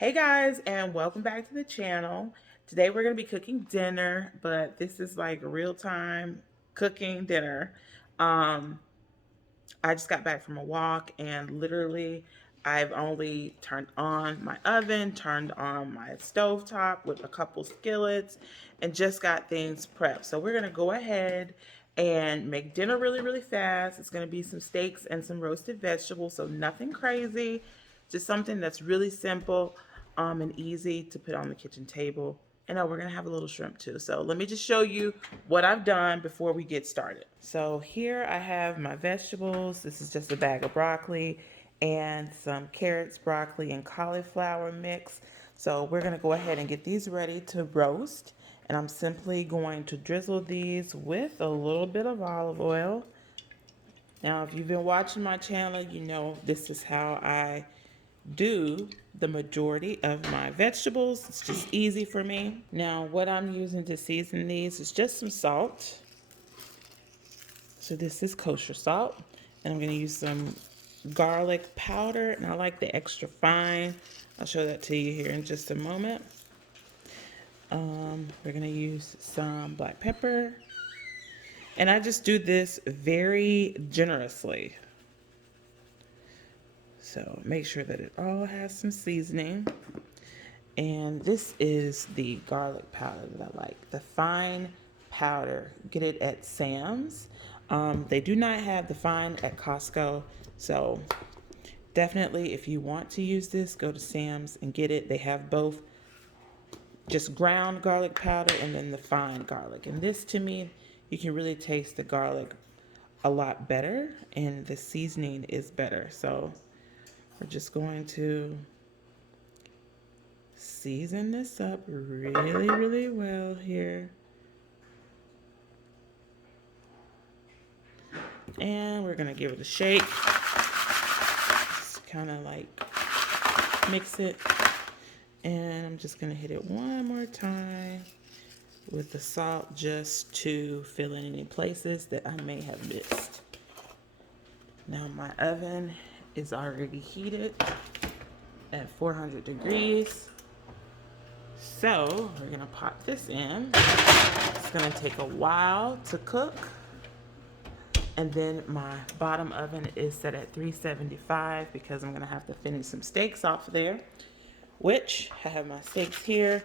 Hey guys, and welcome back to the channel. Today we're going to be cooking dinner, but this is like real time cooking dinner. Um, I just got back from a walk and literally I've only turned on my oven, turned on my stovetop with a couple skillets, and just got things prepped. So we're going to go ahead and make dinner really fast. It's going to be some steaks and some roasted vegetables, so nothing crazy, just something that's really simple and easy to put on the kitchen table. And we're gonna have a little shrimp too. So let me just show you what I've done before we get started. So here I have my vegetables. This is just a bag of broccoli and some carrots, broccoli, and cauliflower mix. So we're gonna go ahead and get these ready to roast. And I'm simply going to drizzle these with a little bit of olive oil. Now, if you've been watching my channel, you know this is how I do the majority of my vegetables. It's just easy for me. Now, what I'm using to season these is just some salt. So this is kosher salt. And I'm going to use some garlic powder. And I like the extra fine. I'll show that to you here in just a moment. We're going to use some black pepper. And I just do this very generously. So make sure that it all has some seasoning. And this is the garlic powder that I like, the fine powder. Get it at Sam's. They do not have the fine at Costco. So definitely, if you want to use this, go to Sam's and get it. They have both just ground garlic powder and then the fine garlic. And this, to me, you can really taste the garlic a lot better and the seasoning is better. So we're just going to season this up really well here. And we're gonna give it a shake. Just kind of like mix it. And I'm just gonna hit it one more time with the salt just to fill in any places that I may have missed. Now my oven is already heated at 400 degrees. So we're gonna pop this in. It's gonna take a while to cook. And then my bottom oven is set at 375 because I'm gonna have to finish some steaks off there, which I have my steaks here.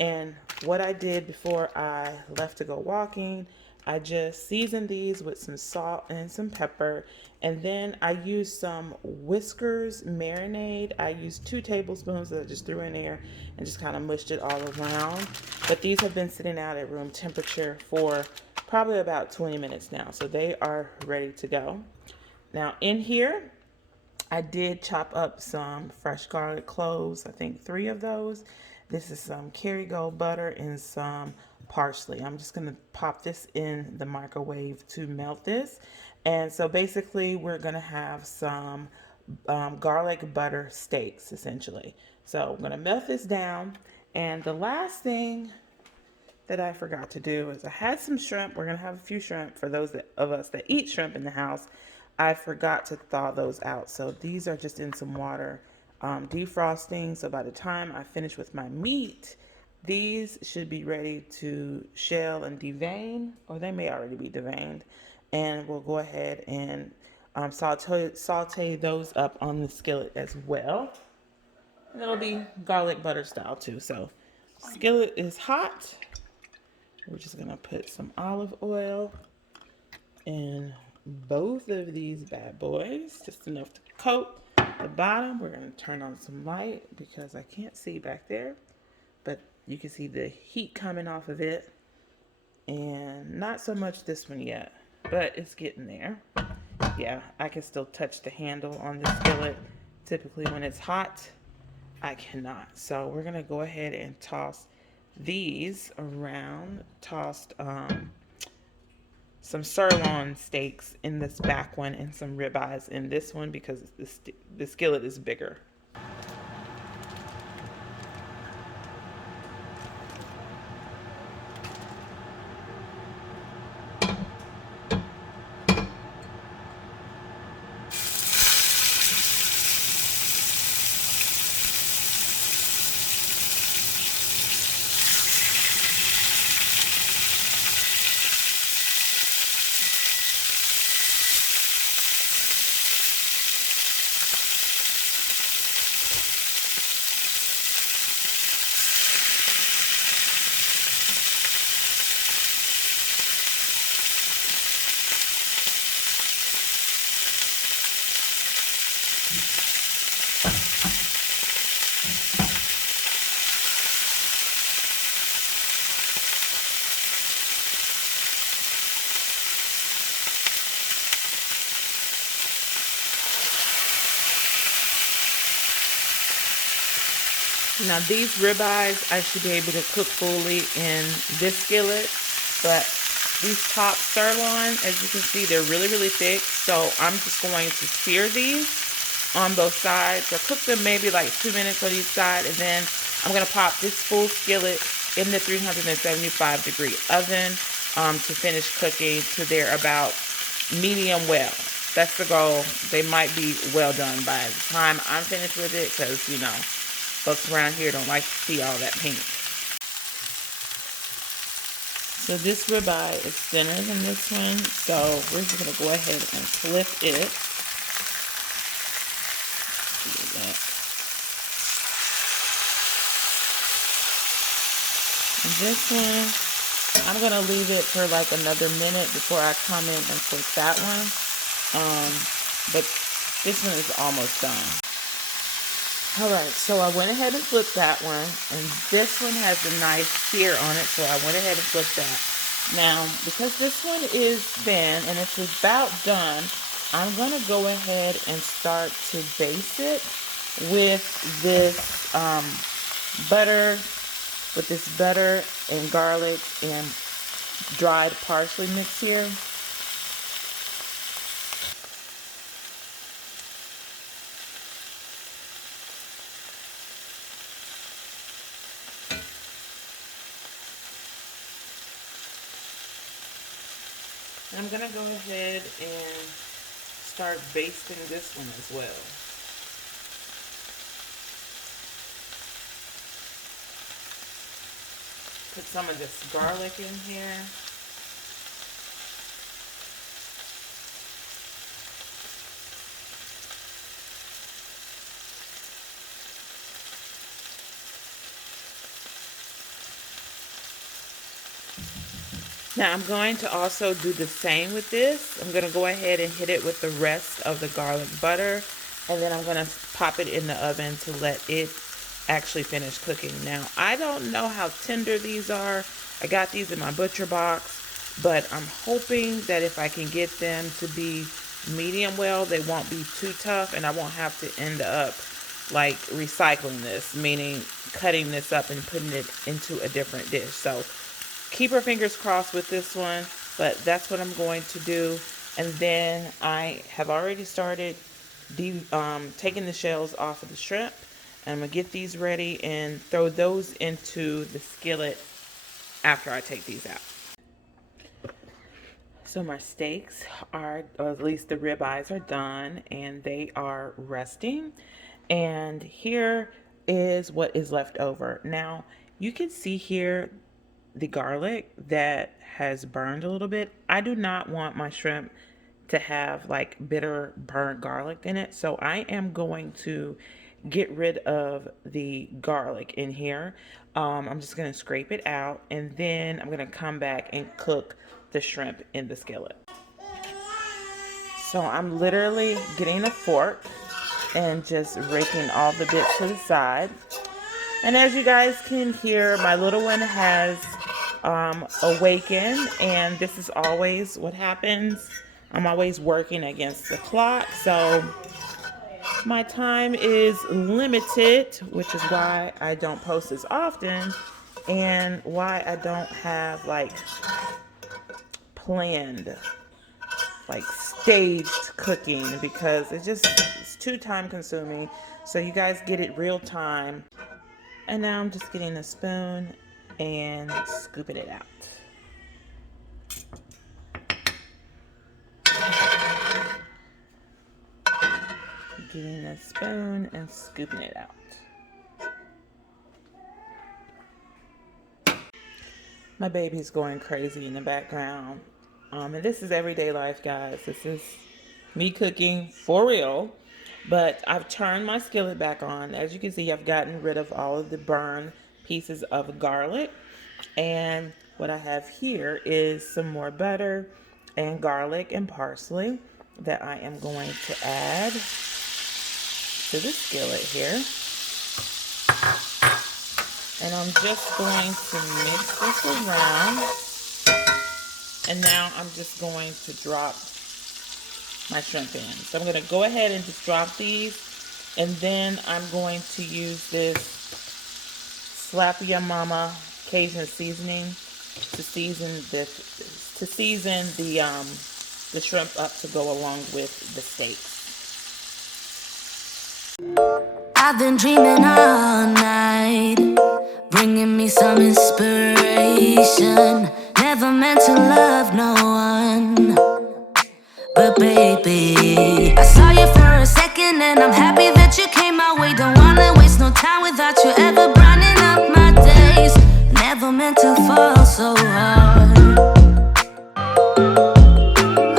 And what I did before I left to go walking, I just seasoned these with some salt and some pepper. And then I used some Whiskers marinade. I used 2 tablespoons that I just threw in there and just kind of mushed it all around. But these have been sitting out at room temperature for probably about 20 minutes now. So they are ready to go. Now in here, I did chop up some fresh garlic cloves, I think 3 of those. This is some Kerrygold butter and some parsley. I'm just gonna pop this in the microwave to melt this. And so basically we're gonna have some garlic butter steaks essentially. So I'm gonna melt this down. And the last thing that I forgot to do is I had some shrimp. We're gonna have a few shrimp for those of us that eat shrimp in the house. I forgot to thaw those out. So these are just in some water defrosting. So by the time I finish with my meat, these should be ready to shell and devein, or they may already be deveined. And we'll go ahead and saute those up on the skillet as well. And it'll be garlic butter style too. So skillet is hot. We're just gonna put some olive oil in both of these bad boys, just enough to coat the bottom. We're gonna turn on some light because I can't see back there, but you can see the heat coming off of it. And not so much this one yet, but it's getting there. Yeah, I can still touch the handle on the skillet. Typically when it's hot, I cannot. So we're gonna go ahead and toss these around. Tossed some sirloin steaks in this back one and some ribeyes in this one because the skillet is bigger. Now these ribeyes, I should be able to cook fully in this skillet, but these top sirloin, as you can see, they're really, really thick. So I'm just going to sear these on both sides. So cook them maybe like 2 minutes on each side, and then I'm gonna pop this full skillet in the 375-degree oven to finish cooking to they're about medium well. That's the goal. They might be well done by the time I'm finished with it, because you know, folks around here don't like to see all that pink. So this ribeye is thinner than this one, so we're just gonna go ahead and flip it. And this one, I'm gonna leave it for like another minute before I come in and flip that one. But this one is almost done. Alright, so I went ahead and flipped that one, and this one has a nice sear on it, so I went ahead and flipped that. Now, because this one is thin and it's about done, I'm going to go ahead and start to baste it with this butter and garlic and dried parsley mix here. And I'm going to go ahead and start basting this one as well. Put some of this garlic in here. Now I'm going to also do the same with this. I'm going to go ahead and hit it with the rest of the garlic butter, and then I'm going to pop it in the oven to let it actually finish cooking. Now I don't know how tender these are. I got these in my butcher box, but I'm hoping that if I can get them to be medium well, they won't be too tough, and I won't have to end up like recycling this, meaning cutting this up and putting it into a different dish. So keep our fingers crossed with this one, but that's what I'm going to do. And then I have already started taking the shells off of the shrimp. And I'm going to get these ready and throw those into the skillet after I take these out. So my steaks are, or at least the ribeyes are done, and they are resting. And here is what is left over. Now, you can see here the garlic that has burned a little bit. I do not want my shrimp to have like bitter burnt garlic in it, so I am going to get rid of the garlic in here. I'm just going to scrape it out, and then I'm going to come back and cook the shrimp in the skillet. So I'm literally getting a fork and just raking all the bits to the side. And as you guys can hear, my little one has awakened, and this is always what happens. I'm always working against the clock, so my time is limited, which is why I don't post as often, and why I don't have like planned, like staged cooking, because it's too time consuming. So you guys get it real time. And now I'm just getting a spoon and scooping it out. Getting a spoon and scooping it out. My baby's going crazy in the background. And this is everyday life, guys. This is me cooking for real. But I've turned my skillet back on. As you can see, I've gotten rid of all of the burned pieces of garlic. And what I have here is some more butter and garlic and parsley that I am going to add to the skillet here. And I'm just going to mix this around. And now I'm just going to drop my shrimp in. So I'm going to go ahead and just drop these, and then I'm going to use this slap your mama Cajun seasoning to season the shrimp up to go along with the steaks. I've been dreaming all night, bringing me some inspiration. Never meant to love no one, but baby, I saw you for a second and I'm happy that you came my way. Don't wanna waste no time without you ever brightening up my days. Never meant to fall so hard.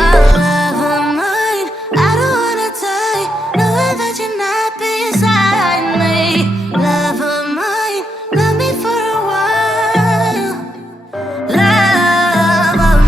Oh, love of mine, I don't wanna die, knowing that you're not beside me. Love of mine, love me for a while. Love of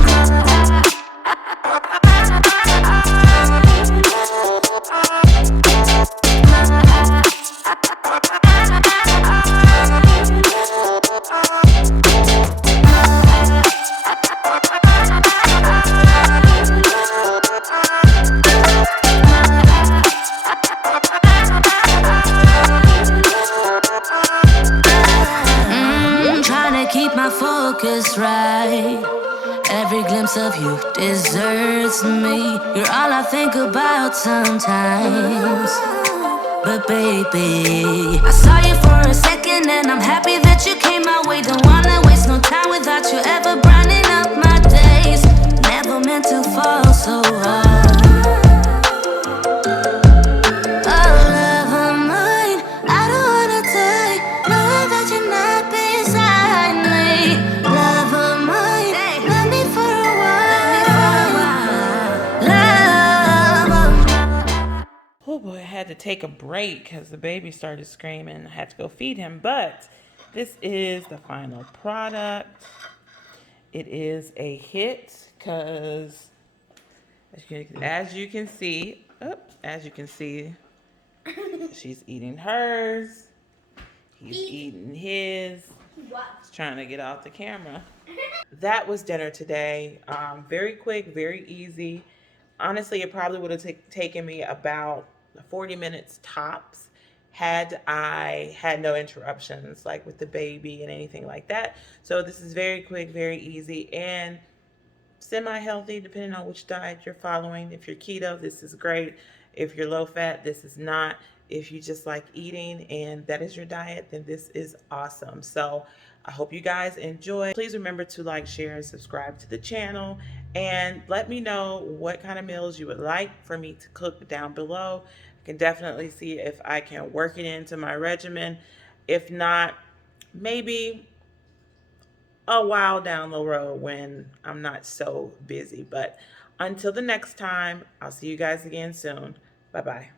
trying to keep my focus right. Every glimpse of you deserts me. You're all I think about sometimes. But baby, I saw you for a second and I'm happy that you came my way. Don't wanna waste no time without you ever brightening up my days. Never meant to fall so hard. Oh, love of mine, I don't wanna die, knowing that you're not beside me. Love of mine, love me for a while. Love of Oh boy, I had to take a break because the baby started screaming. I had to go feed him, but this is the final product. It is a hit because as you can see, she's eating hers. He's eating his. He's trying to get off the camera. That was dinner today. Very quick, very easy. Honestly, it probably would have taken me about 40 minutes tops had I had no interruptions, like with the baby and anything like that. So this is very quick, very easy, and semi-healthy depending on which diet you're following. If you're keto, this is great. If you're low fat, this is not. If you just like eating and that is your diet, then this is awesome. So I hope you guys enjoy. Please remember to like, share, and subscribe to the channel, and let me know what kind of meals you would like for me to cook down below. I can definitely see if I can work it into my regimen. If not, maybe a while down the road when I'm not so busy. But until the next time, I'll see you guys again soon. Bye bye.